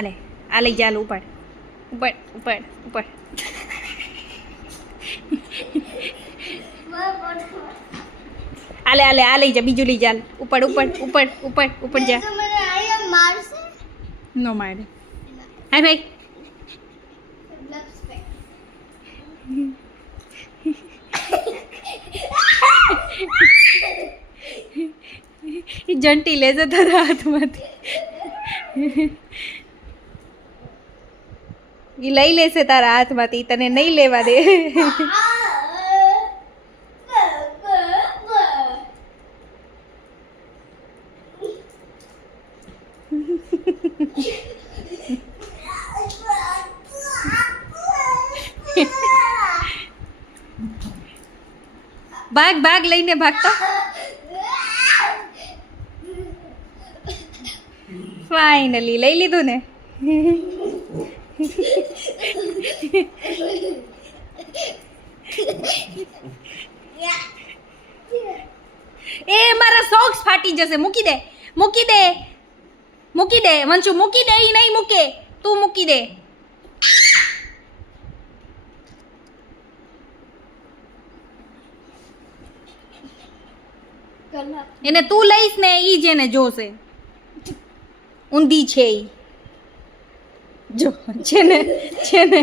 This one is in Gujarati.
આલે આ લઈ જા ઉપર ઉપર ઉપર ઉપર આલે આલે આ લઈ જા બીજું લઈ જા ઉપર ઉપર ઉપર ઉપર ઉપર જા નો મારે હાય ભાઈ જંટી લેજે તારા હાથમાંથી એ લઈ લેશે તારા હાથમાંથી તને નહીં લેવા દે ભાગ ભાગ લઈને ભાગતો ફાઇનલી લઈ લીધું ને એ મારા સોક્સ ફાટી જશે મૂકી દે મૂકી દે મૂકી દે વંશુ મૂકી દે ઈ નહીં મૂકે તું મૂકી દે એને તું લઈશ ને ઈ જ એને જોશે ઊંધી છે ઈ જો છે ને